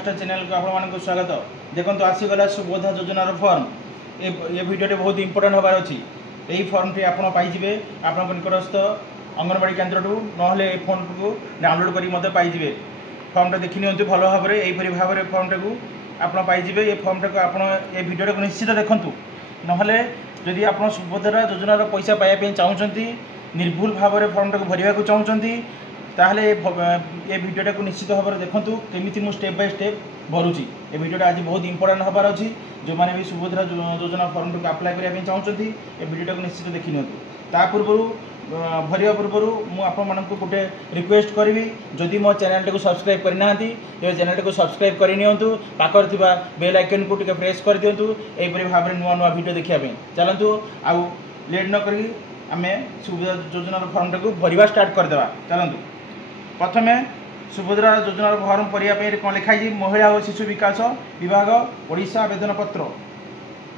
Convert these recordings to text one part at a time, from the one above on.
Master channel को आपण स्वागत। देखो आसीगला सुबोधा योजनार फॉर्म ये भिडियो बहुत इंपोर्टेंट हबार अच्छी। यही फॉर्म टी आप पाइबे आप निकटस्थ अंगनवाड़ी केन्द्र ठू ना फोन को डाउनलोड कर पाइबे। फॉर्म देखी नि भल भाव में यहीपरी भाव में फॉर्म टाक आप पाइबे। ये फॉर्म टाक आप भिडियो को निश्चित देखूँ ना जदि आप सुभद्रा योजनार पैसा पाइबा चाहते निर्भुल भाव में फॉर्म टाक भरवा चाहते ताहले ये भिडियोटा को निश्चित भाव में देखूँ केमी मुझे स्टेप बाय स्टेप भरुची। ये भिडियोटा आज बहुत इंपोर्टेंट हबार अच्छी। जो मैंने भी सुभद्रा योजना फॉर्म टाक अप्लाई करने चाहते ये भिडियोटा को निश्चित देखी नि पूर्व भरिया पूर्व मुझे गोटे रिक्वेस्ट करी जदि मो चैनल को सब्सक्राइब करना ये चैनल को सब्सक्राइब करनी पाखर थिबा बेल आइकन को टिके प्रेस कर दिंतु। यहीपरी भाव में नुआ नुआ भिडियो देखिए चलतु आउ लेट न करी आमे सुभद्रा योजनार फॉर्म टाक भरवा स्टार्ट करदे। चलतु प्रथमे सुभद्रा योजनार फॉर्म भरवाई कौन लिखाई महिला और शिशु विकास विभाग ओडिशा आवेदन पत्र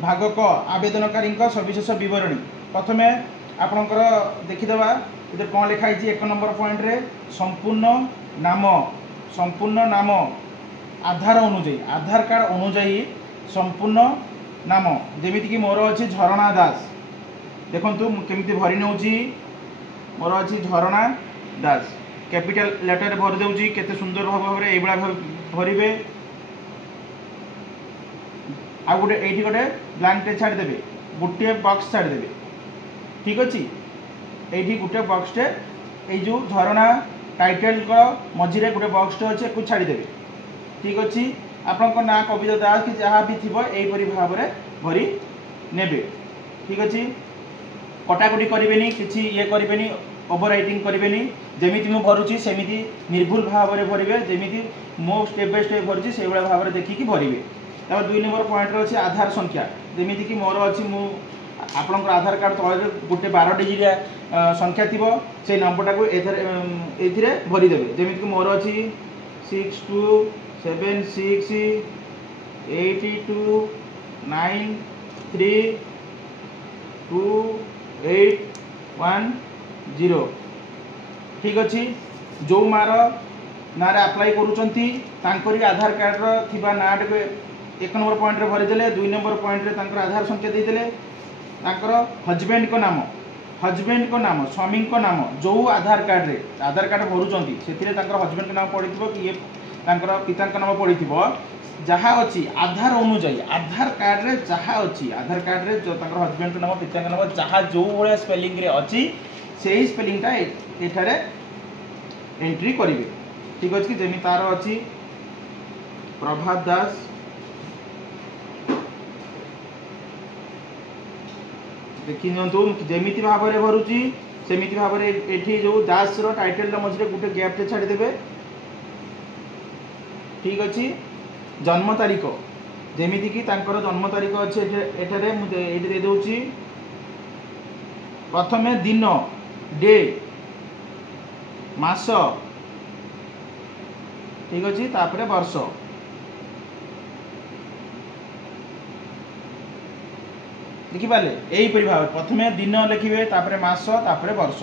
भाग क आवेदनकारी सविशेष बरणी। प्रथमे आपणकर देखीदेवा ये कौन लिखाई 1 नंबर पॉइंट रे संपूर्ण नाम आधार अनुजाई आधार कार्ड अनुजाई संपूर्ण नाम जमीती कि मोर अच्छी झरणा दास। देखु केमी भरी नौ मोर अच्छी झरणा दास कैपिटल लेटर भर दूसरी केते सुंदर भाव में ये भरवे। आ गोटे ये गोटे ब्लांक टे छाड़देवे गोटे बॉक्स छाड़देवे। ठीक अच्छे ये गोटे बॉक्स टे जो झरणा टाइटल को मझे गोटे बॉक्स टे अच्छे को छाड़देवे। ठीक अच्छे आपण ना कविता दास कि जहाँ भी थी यहीपरी भाव में भरी नेबे। ठीक अच्छे कटाकटी करें कि ये करें ओवर राइटिंग करें जमीती मु भरुची सेमिति निर्भुल भाव में भरवे जमीती मो स्टेप बाय स्टेप भरुची से भाव में देखिकी भरवे। तब 2 नंबर पॉइंट अच्छे आधार संख्या जमीती कि मोर अच्छी मु आपणकर आधार कार्ड तले गोटे 12 डिजिट संख्या थी से नंबरटा को ये भरीदेवे। जमीती कि मोर अच्छी 627682932810। ठीक अच्छे जो मार ना अप्लाई करुँची आधार कार्ड थिबा ना 1 नंबर पॉइंट रे भरीदे 2 नंबर पॉइंट रे आधार संख्या देते हजबैंड को नाम स्वामी को नाम जो आधार कार्ड भरुँच से हजबैंड को नाम पड़ी कि ये पिता नाम पड़ी जहाँ अच्छी आधार अनुजाई आधार कार्ड रे जहाँ अच्छी आधार कार्ड रे जो हजबैंड को नाम पिता नाम जहाँ जो भाया स्पेलिंग रे अच्छी से ही स्पेलिंगटा एठारे एंट्री करेंगे। ठीक अच्छे जमी तार अच्छी प्रभात दास देखी नियंतु जमीती भाव में भरुची सेमिति भाव में एठी जो दास रो टाइटल मझे गोटे गैप टे छाड़देवे। ठीक अच्छे जन्म तारीख जमीती कि जन्म तारीख अच्छे एठारे मुझे दे दूची प्रथमे दिन डे मास। ठीक अच्छे तापरे वर्ष। लिखिपारे यहीपरी भाव प्रथमे दिन लिखे तापरे मास तापरे वर्ष।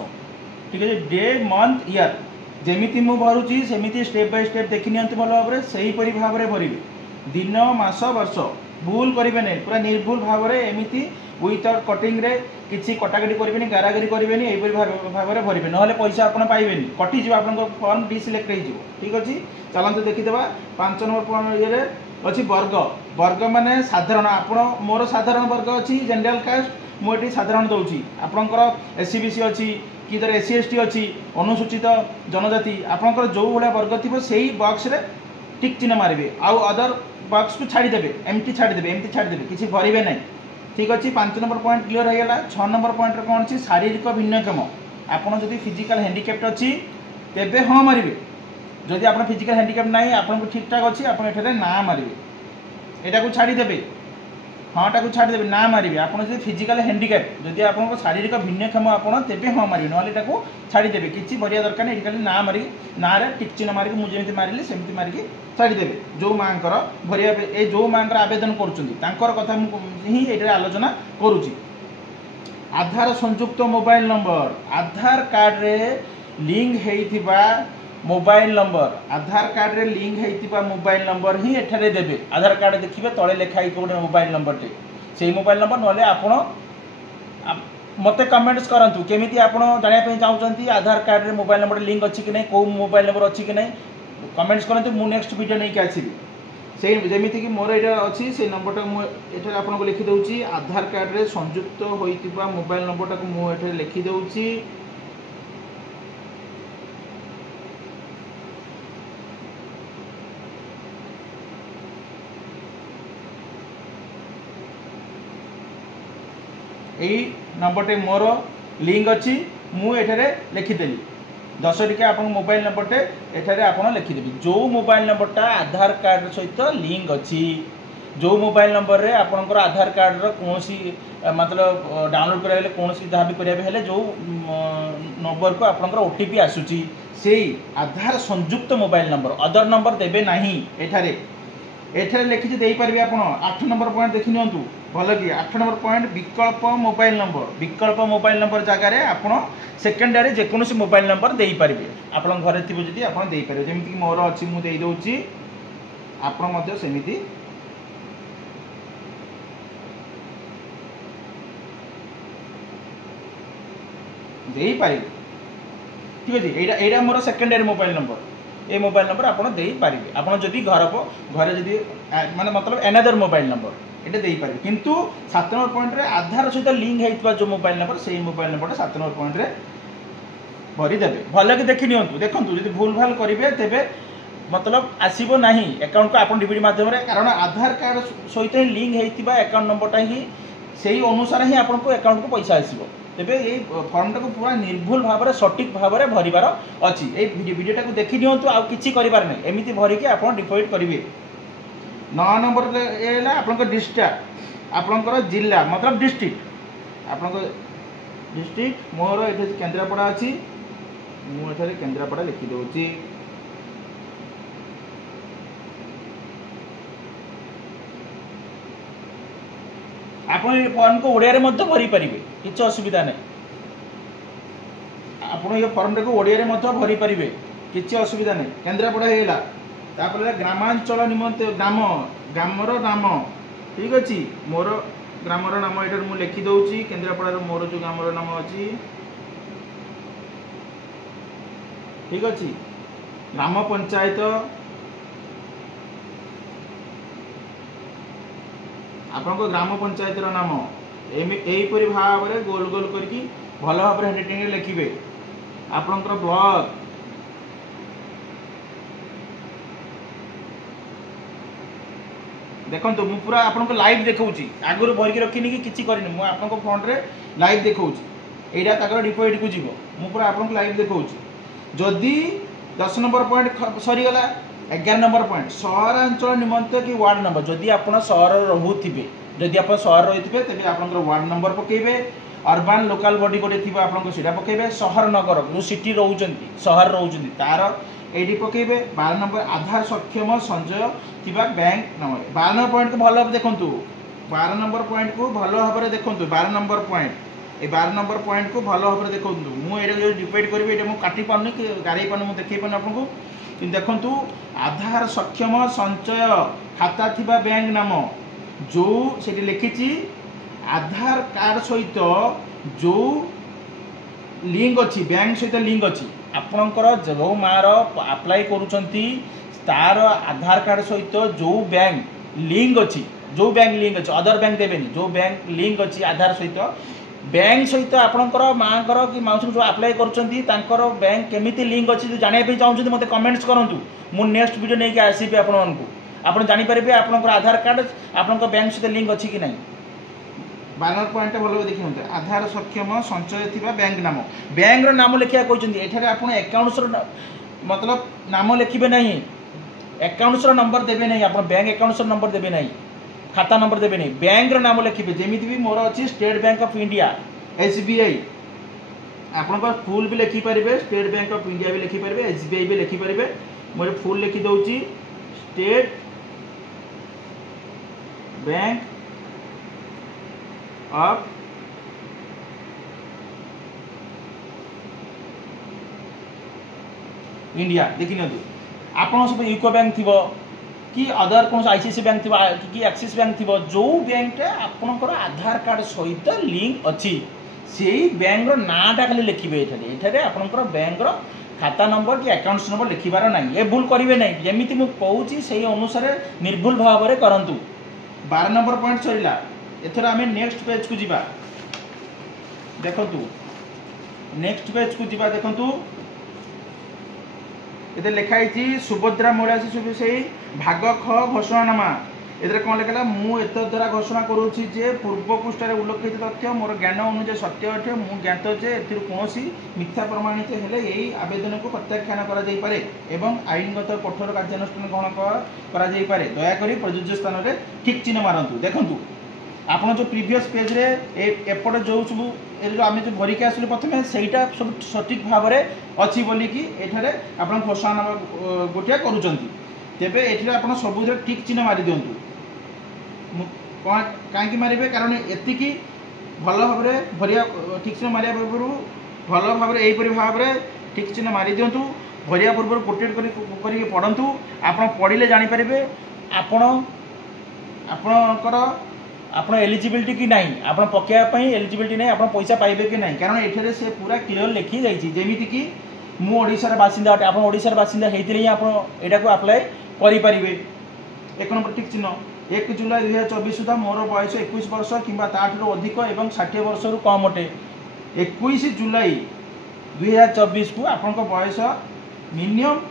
ठीक है डे मंथ ईयर जमीती मु भरुची सेमिति स्टेप बाय स्टेप देखी नि भल भाव में से हीपरी भाव में भरवे दिन मास वर्ष भूल करेंगे नहीं पूरा निर्भुल भाव में एमती विदाउट कटिंग रे किसी कटाकटी करेंगे गारागारी करेंगे यहीपरी भाव में भरवे ना पैसा आप पाइबे कटिज आप फॉर्म डिसिलेक्ट हो। ठीक अच्छे चलते देखीदे 5 नंबर ये अच्छी वर्ग वर्ग माने साधारण आप मोर साधारण वर्ग अच्छी जनरल कास्ट मुझे साधारण दूसरी आपंकर एससीबीसी अच्छी कि धर एससी एसटी अच्छी अनुसूचित जनजाति आपंकर जो भाया वर्ग थी से बॉक्स रे टिक चिन्ह मारे आउ अदर बॉक्स को छाड़देवे एमती छाड़देवे किसी भरवे ना। ठीक अच्छे 5 नंबर पॉइंट क्लियर हो गला। 6 नंबर पॉइंट कौन अच्छी शारीरिक भिन्नक्षम आपड़ जब फिजिकल हैंडिकैप्ट अच्छी तेबे हाँ मारे जदि आप फिजिकल हैंडिकैप्ट ना आपको ठीक ठाक अच्छी आप ना मारे यहाँ को छाड़देवे हाँ टाक छाड़देवे ना मारे आप फिजिकल हैंडिकैप्ट जदि आप शारीरिक भिन्नक्षम आपड़ तेबे हाँ मारे ना छाड़देवे किसी भरिया दरकार नहीं खाली ना मारी ना टिक चिन्ह मारिक मुझे मारे सेमती मारिक छाड़देवे। जो माँ भरिया जो माँ आवेदन कर कथा ही ये आलोचना करुँची। आधार संयुक्त मोबाइल नंबर आधार कार्ड रे लिंक होइथिबा मोबाइल नंबर आधार कार्ड रे लिंक होइतिबा मोबाइल नंबर ही एठारे देबे। आधार कार्ड देखिबे तळे लेखा है कोन मोबाइल नंबर टे सेही मोबाइल नंबर नले आपण मते कमेंट्स करंतु केमिति आपण जानिया पे चाहउचंती आधार कार्ड रे मोबाइल नंबर लिंक अछि कि नै को मोबाइल नंबर अछि कि नै कमेंट्स करंतु मु नेक्स्ट वीडियो नै के आसीबी से जेमिति कि मोर एटा अछि से नंबर टा मु एठारे आपण को लिखि दउची आधार कार्ड रे संयुक्त होइतिबा मोबाइल नंबर टा को मु एठारे लिखि दउची यही नंबर टे मोर लिंक अच्छी मुझे लिखिदेली 10 टिके आप मोबाइल नंबर टे एठारे आप लिखिदेवी जो मोबाइल नंबर टा आधार कार्ड सहित लिंक अच्छी जो मोबाइल नंबर रे आपनकर आधार कार्ड रो कोनसी मतलब डाउनलोड कराइले कोनसी जहाँ भी करिया जो नंबर को आपनकर ओटीपी आसुची सेही आधार संयुक्त मोबाइल नंबर अदर नंबर देबे नाही एठारे एठारे लिखि दे पारबे आपण 8 नंबर पॉइंट देखि नियंतु भल कि 8 नंबर पॉइंट विकल्प मोबाइल नंबर जगह रे आपण सेकेंडरी जेकोसी मोबाइल नंबर दे पारबे आपण घरे थिबो जदी आपण दे पारबे जेमिति कि मोर अछि मु दे दोउची आपण मध्ये सेमिति दे पारबे ठीक अछि एटा मोर सेकेंडरी मोबाइल नंबर ए मोबाइल नंबर आपण दे पारबे आपण जदी घरे जदी माने मतलब अनदर मोबाइल नंबर एटा दे पारे किंतु 7 नंबर पॉइंट रे आधार सहित लिंक हेइतबा जो मोबाइल नंबर सेही मोबाइल नंबर 7 नंबर पॉइंट रे भरी देबे भल कि देखि नियंतु देखंतु जदी भूल भाल करिवे तेबे मतलब आसीबो नाही अकाउंट को आपण डीबीडी माध्यम रे कारण आधार कार्ड सहित लिंक हेइतबा अकाउंट नंबर ता ही सेही अनुसार ही आपण को अकाउंट को पैसा आसीबो तेबे ए फॉर्म टा को पूरा निर्भुल भाव रे सटीक भाव रे भरिबार अछि ए वीडियो टा को देखि नियंतु आ किछि करिबार नै एमिति भरि के आपण डिपॉजिट करिवे 9 नंबर एला आपनकर डिस्ट्रिक्ट आपनकर जिला मतलब डिस्ट्रिक्ट आपनकर डिस्ट्रिक्ट मोर एठे केंद्रापड़ा अछि मु एठारे केंद्रापड़ा लिखि दोउची आपण ये फॉर्म को ओडिया रे मध्य भरि परिबे किछ असुविधा नै आपण ये फॉर्म को ओडिया रे मध्य भरि परिबे किछ असुविधा नै केंद्रापड़ा हेला तापर ग्रामांचल निमंते ग्रामर नाम ठीक अच्छी मोर ग्रामर नाम ये मुझे लिखि दौची केन्द्रापड़ा मोर जो ग्रामर नाम अच्छी ठीक अच्छी ग्राम पंचायत आपण ग्राम पंचायत नाम यहीपरि भाव में गोल गोल करके भल भाव हैंडराइटिंग लिखिए आपणकर ब्लॉक देखो मु पूरा आपको लाइव देखौची आगुर भरिक रखिनी कि किछि करिनी मु आपको फोन रे लाइव देखौची एडा ताकर डिपॉजिट को जीवो मु पूरा आपको लाइव देखौची जदी 10 नंबर पॉइंट सरी गला 11 नंबर पॉइंट सहरांचल निमंते कि वार्ड नंबर जदी आपण सहर रहउथिबे जदी आपण सहर रहिथिबे तबे आपनकर वार्ड नंबर पकेबे अर्बन लोकल बॉडी कोटे थिबा आपनको सेटा पकेबे शहर नगर जो सिटी रहउचंती शहर रहउचंती तार एडी पकेबे 12 नंबर आधार सक्षम संचय थिबा बैंक नंबर 12 नंबर पॉइंट को भलो देखंतु 12 नंबर पॉइंट को भलो भाबरे देखंतु 12 number point A 12 number point को भलो भाबरे देखंतु मु एडा जो डिपेंड करबे एडा मु काटी पारनी कि गारै पारनी मु देखै पारनी आपनको कि देखंतु आधार सक्षम संचय खाता थिबा बैंक नाम जो सेठी लिखिची आधार कार्ड सहित जो लिंक अच्छी बैंक सहित लिंक अच्छी आपणकर जो मार अप्लाई करूछंती तार आधार कार्ड सहित जो बैंक लिंक अच्छी अदर बैंक देबेनी जो बैंक लिंक अच्छी आधार सहित आपणकर माँकर कि माउसी जो अप्लाई करूछंती तांकर बैंक केमिति लिंक अच्छी जानिया पे चाहूछंती मते कमेंट्स करंतु मु नेक्स्ट वीडियो नै के आसीबे आपनको आपण जानि परिबे आपणकर आधार कार्ड आपणकर बैंक सहित लिंक अच्छी कि नै 12 पॉइंट भलो देखिए आधार सक्षम संचय थिबा बैंक नाम लिखिया कहते एठारे आपण अकाउंट्स मतलब नाम लिखिबे नहीं अकाउंट्स नंबर देबे नहीं आपण बैंक अकाउंट्स नंबर देबे नहीं खाता नंबर देबे नहीं बैंक नाम लिखिबे जेमिति भी मोर अछि state bank of India SBI आपण को फुल भी लिखि परिबे स्टेट बैंक ऑफ इंडिया भी लिखि परिबे एसबीआई भी लिखि परिबे मोर फुल लिखि दउची स्टेट बैंक ऑफ इंडिया देखि नियंतु आपण सब यूको बैंक थिबो कि अदर कौन आईसीआईसी बैंक थिबो कि एक्सिस बैंक थिबो जो बैंक आपनकर आधार कार्ड सहित लिंक अछि सेही बैंक रो नाटा खाली लिखिबे एठारे आपनकर बैंक रो खाता नंबर कि अकाउंट्स नंबर लिखिबार नहीं ये भूल करिवे नहीं जेमिति मु कहूची सही अनुसार निर्भुल भाव में करंतु 12 नंबर पॉइंट सरीला एथर आमे नेक्स्ट पेज को जिबा देखंतु नेक्स्ट पेज को जिबा देखंतु एते लिखाई छी सुभद्रा महिला शिशु विषय भाग ख घोषणानामा एथरे कोन लिखला मु एत द्वारा घोषणा करूची जे पूर्व पृष्ठरे उल्लेखित तथ्य मोर ज्ञान अनुसार सत्य अटे मु ज्ञात जे एथिर कोनोसी मिथ्या प्रमाणित हेले एही आवेदन को प्रत्याख्यान करा जाई पारे एवं आईनगत कठोर कार्यानुष्ठान ग्रहण करा जाई पारे दया करी प्रयोज्य स्थान रे ठीक चिन्ह मारंतु देखंतु आपण जो प्रीवियस पेज रे एपट जो सब जो आम जो भरिक आसलु प्रथमे सेटा सब सठिक भाव में अच्छी बोली कि एठारे आपण घोषणा गोटिया करूचंती तेबे एठारे आपण सब ठीक चिन्ह मारि दियंतु कहीं मारे कारण एतिकी भल भाव में भरिया ठीक चिन्ह मारिया पूर्व भल भाव में यहीपरि भाव में ठीक चिन्ह मारि दियंतु भरिया पूर्व कोटेड करी पढ़ंतु आपण पढ़िले जानि परिबे आपण आपणकर आप एलिजिबिलिटी कि नहीं आप पकड़ा एलिजिबिलिटी नहीं आप पैसा पाइबे कि नहीं कारण एठारे से पूरा क्लियर लिखी जाइए जमीती कि मु ओडिशार बासिंदा अटे आप ओडिशार बासिंदा होते ही आप यहाँ को अप्लाई करेंगे 1 नंबर ठीक चिन्ह 1 जुलाई 2024 सुधा मोर बयस 21 वर्ष कि अधिक एवं 60 वर्ष रु कम अटे 21 जुलाई 2024 को आपण बयस मिनिमम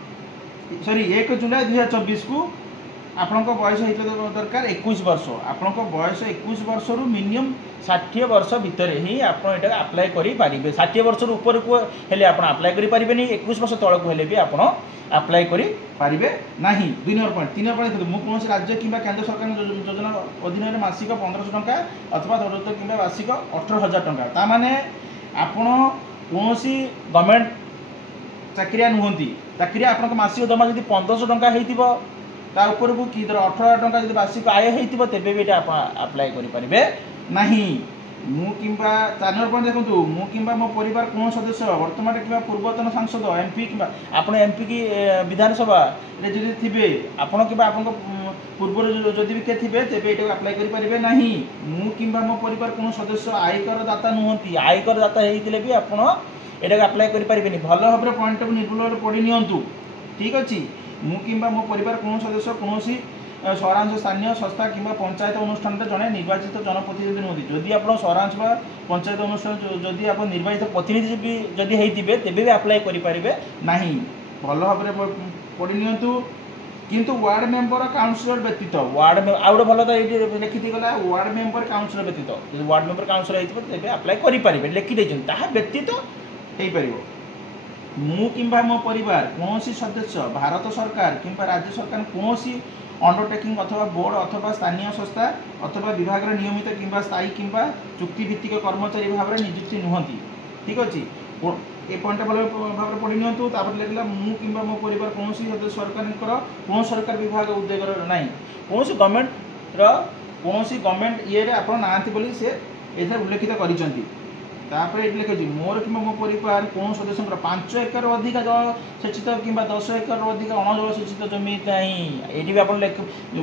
सॉरी 1 जुलाई 2024 को आपण बयस होता दरकार 21 वर्ष आपण बयस 21 वर्ष रु मिनिमम 60 वर्ष भितर ही आप अप्लाई करेंगे 60 वर्ष ऊपर को हेले आप अप्लाई करेंगे नहीं 21 वर्ष तल को हेले भी आप अप्लाई करेंगे नहीं 2 नंबर पॉइंट 3 नंबर पॉइंट देखो कौन राज्य कि केंद्र सरकार योजना अधीन में मासिक 1500 टंका अथवा धरत कि मासिक 18,000 टंका ता माने आपण कौन गवर्नमेंट चाकरिया नुहति चाकरिया आप मासिक दरमा जब 1500 टंका होइतिबो ता ऊपर को कि 18,000 टंका जब मासिक आय होइतिबो तेबे भी आप अप्लाई करेंगे नहीं मु किंबा 4 नंबर पॉइंट देखो मु किंबा मो परिवार कौन सदस्य वर्तमान किंबा पूर्वतन सांसद एमपी किंबा आपण एमपी की विधानसभा रे जदि थिबे आपण किंबा आपण पूर्व जदि भी के थिबे तेबे एटा अप्लाई करि परिबे नहीं मु किंबा मो परिवार कौन सदस्य आयकर दाता नुहंती आयकर दाता हेइतिले भी आपण एटा अप्लाई करि परिबेनी भलो भाबरे पॉइंट को निर्भुल पढि नियंतु ठीक अछि मु किंबा मो परिवार कौन सदस्य कौन सहरांश स्थानीय संस्था किंबा पंचायत अनुष्ठान जड़े निर्वाचित जनप्रतिनिधि नुहति जदि आप सहरांश पंचायत अनुष्ठान जदि आप निर्वाचित प्रतिनिधि भी जदि होते तेबे भी अप्लाई करेंगे नहीं भल भाव में पढ़ी नियंतु किंतु वार्ड मेंबर काउंसिलर व्यतीत वार्ड आउट भल तो ये लिखी गला वार्ड मेंबर काउंसिलर व्यतीत वार्ड मेंबर काउंसिलर होते अप्लाई करेंगे लिखिदे व्यतीत हो पार मु किंबा मो परिवार कौन सदस्य भारत सरकार किंबा राज्य सरकार कौन अंडरटेकिंग अथवा बोर्ड अथवा स्थानीय संस्था अथवा विभाग नियमित किंबा स्थायी किंबा चुक्तिभित्तिक कर्मचारी भाव में नियुक्ति नुहति ठीक अच्छे ये पॉइंट भल भाव में पढ़ी नियंतु लिखला मु किंबा मो परिवार कौन सदस्य सरकार कौन सरकार विभाग उद्योग ना कौन गवर्नमेंट कौन ये आप ना बोली से उल्लेखित कर तापर ये लिखी मोर कि मो परिवार कौन सदस्य 5 एकर अधिक जलसेचित कि 10 एकर अधिक अणजलसेचित जमी नहीं ये आप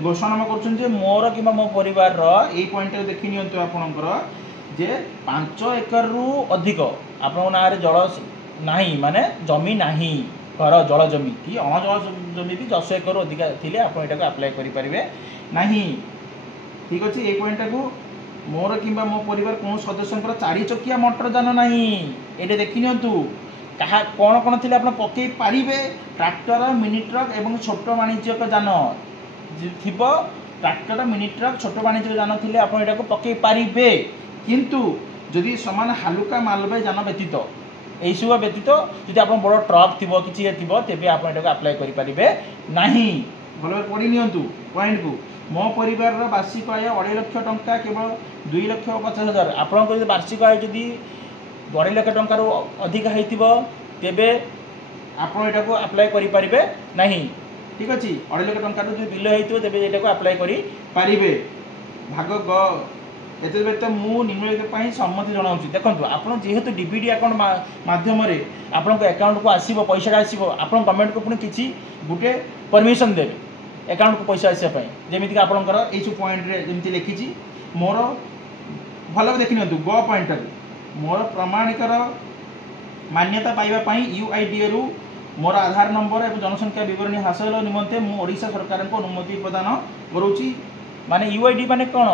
घोषणा कर मोर कि मो परिवार यही पॉइंट देखी नियंतु आपणकर जे 5 एकर रु अधिक आप ना जल नहीं माने जमी नहीं घर जल जमी कि अणजल जमी भी 10 एकर अधिक थी आप अप्लाई करेंगे नहीं ठीक अच्छे ये पॉइंट को मोर किंबा मो परिवार कौन सदस्य 4 चकिया मोटर जान नहीं ये देखी नियंतु कहा कौन कौन थी आप पकई पारे ट्रैक्टर मिनी ट्रक एवं छोट वाणिज्यिक जान थी ट्रैक्टर मिनी ट्रक छोट वाणिज्यिक जान थी आप पकई पारे किंतु जदि समान हालुका मालबाही जान व्यतीत यही व्यतीत जब आप बड़ ट्रक थी कि तेज आप अप्लाई करेंगे नहीं भल पढ़ी नियंतु पॉइंट को मो परिवार वार्षिक आय 2.5 लाख टंका केवल 2,50,000 आपंकर वार्षिक आय जदि 2.5 लाख टंकार अधिक हो तेबे आप अप्लाई करेंगे नहीं ठीक अच्छे 2.5 लाख टंकार जो बिल होते तेज यहाँ अप्लाई करेंगे भाग ग एत व्यतीत मु निम्नलिखित सम्मति जनाऊँ। देखो आप जेहेतु डीबीडी अकाउंट मध्यम आपण अकाउंट को आसो पैसा आसो आप गवर्नमेंट को पुणी किसी गोटे परमिशन देवे अकाउंट को पैसा आसापी जमीक आपंकर यू सब पॉइंट जमी लिखी मोर भल देखी नि ग पॉइंट मोर प्रमाणिकर मान्यता पाइबापी यूआईडीए रु मोर आधार नंबर और जनसंख्या विवरणी हासिल निमंते मु ओडिशा सरकार को अनुमति प्रदान करुँची। माने यूआईडी माने कौन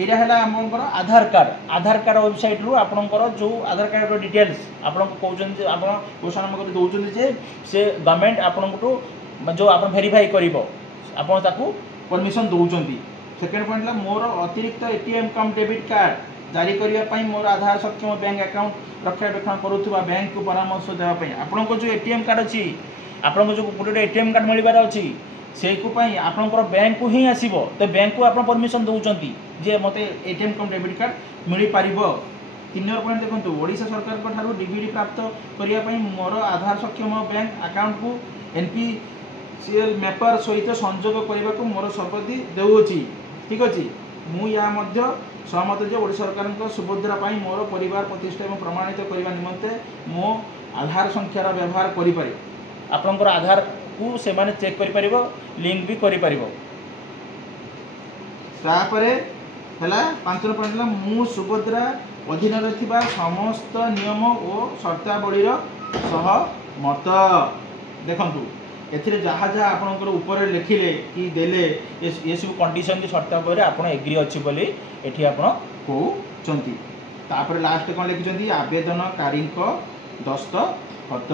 यहाँ है आमर आधार कार्ड वेबसाइट रु आपणकर जो आधार कार्ड डिटेल्स आपको कहते आप घोषणा कर दौरान जे से गवर्नमेंट आपको जो आप भेरीफाई कर परमिशन दौरान। सेकेंड पॉइंट मोर अतिरिक्त एटीएम कम डेबिट कार्ड जारी करने मोर आधार सक्षम बैंक अकाउंट रक्षाबेक्षण करुवा बैंक को परामर्श देवाई आपको जो एटीएम कार्ड अच्छी आपको जो गोटे एटीएम कार्ड मिलबार अच्छी से आपंकर बैंक को ही आसो तो बैंक को आप परमिशन दौरान जे मत एटीएम कम डेबिट कार्ड मिल पार। 3 नंबर पॉइंट देखो ओडिशा सरकार डीबीडी प्राप्त करने मोर आधार सक्षम बैंक अकाउंट को एनपीसीएल मैपर सहित संजोग करने को मोर सम्मति देउछि। ठीक अच्छे मुझे सहमत जे ओडिशा सरकार सुभद्रा मोर परिवार प्रतिष्ठा और प्रमाणित करने निमंते मो आधार संख्यार व्यवहार करें आपंकर आधार को से माने चेक कर लिंक भी कर 5 पॉइंट मु सुभद्रा अधीन समस्त नियम और शर्तावलीर सहमत। देखु एथिरे जहाँ जहाँ आपणकर ऊपर लिखिले कि देले ये सब कंडीशन की शर्तावली आप एग्री अच्छी बोली एठी आप कहते। तापर लास्ट कौन लिखिं आवेदनकारी दस्तखत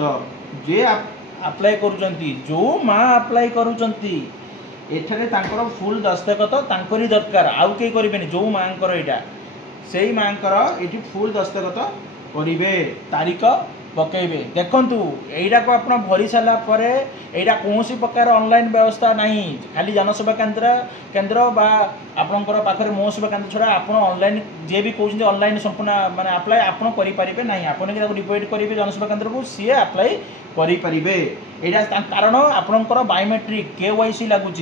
जे अप्लाई करुँच जो माँ अप्लाई करुँच एठारे तांकर फुल दस्तखत तांकरी दरकार आउ कई करेंगे जो माँ यहाँ से ही माँ ये फुल दस्तखत करेंगे तारीख पकेबे। देखु यहीटा को आप भरी सारापर यहाँ कौन प्रकार ऑनलाइन व्यवस्था नहीं खाली जनसेवा केन्द्र बा आपंकर पाखे मो सेवा केन्द्र छड़ा आप ऑनलाइन जे भी कहते ऑनलाइन संपूर्ण माने अप्लाई आप करेंगे ना आपको डिपोजिट करेंगे जनसेवा केन्द्र को सी अप्लाई करेंगे यहाँ कारण आपंकर बायोमेट्रिक केवाईसी लगुच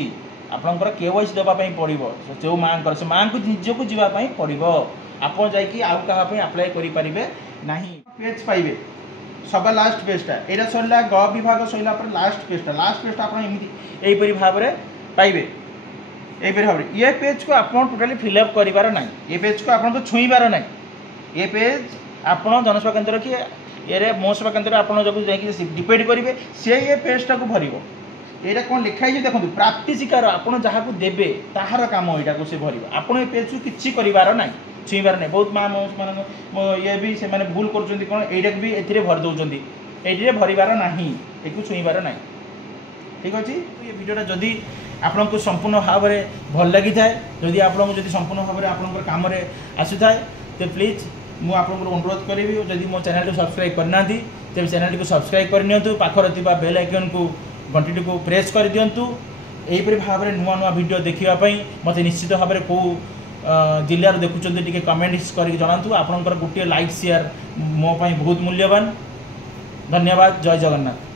आपंकर केवाईसी देवाई पड़ो जो माँ से माँ को निजक जावाई पड़ो आप जाकि आउ क्या अप्लाई करेंगे ना पेज पाइबे सभा लास्ट पेजटा यहाँ सरला ग विभाग सरला लास्ट पेजटा आपरी भाव में पाइबे यहीपरि भाव ये पेज को आप टोटाली फिलअप करार ना ये पेज को आपको छुईबार ना ये पेज आप जनसेवा केन्द्र कि ये मो सेवा केन्द्र आप डिपेंड करेंगे सी ये पेजटा को भर यहाँ कौन लिखाई देखो प्राप्ति शिकार आप जहाँ को देवे ताहार काम यहाँ को सी भर आप पेज को किसी करार ना छुईबार नहीं। बहुत माँ ये भी से भूल कर कौन यहाँ भी ए भर दौरान ये भरबार ना ये छुईबार ना। ठीक अच्छे ये भिडियोटा जदि आपको संपूर्ण भाव में भल लगी थाए जदि आपको संपूर्ण भाव में आप कम आसू थाए तो प्लीज मुझे अनुरोध करी जदि मो चैनल को सब्सक्राइब करना तेज चैनल को सब्सक्राइब करनी पाखर बेल आइकन को घंटी को प्रेस कर दिंतु यहीपरि भाव में नुआ नुआ भिडियो देखापी मत निश्चित भाव में कौ जिल्लार देखुं टे कमेंट कर जनातु आपंकर गोटे लाइक शेयर मोपाई बहुत मूल्यवान। धन्यवाद। जय जगन्नाथ।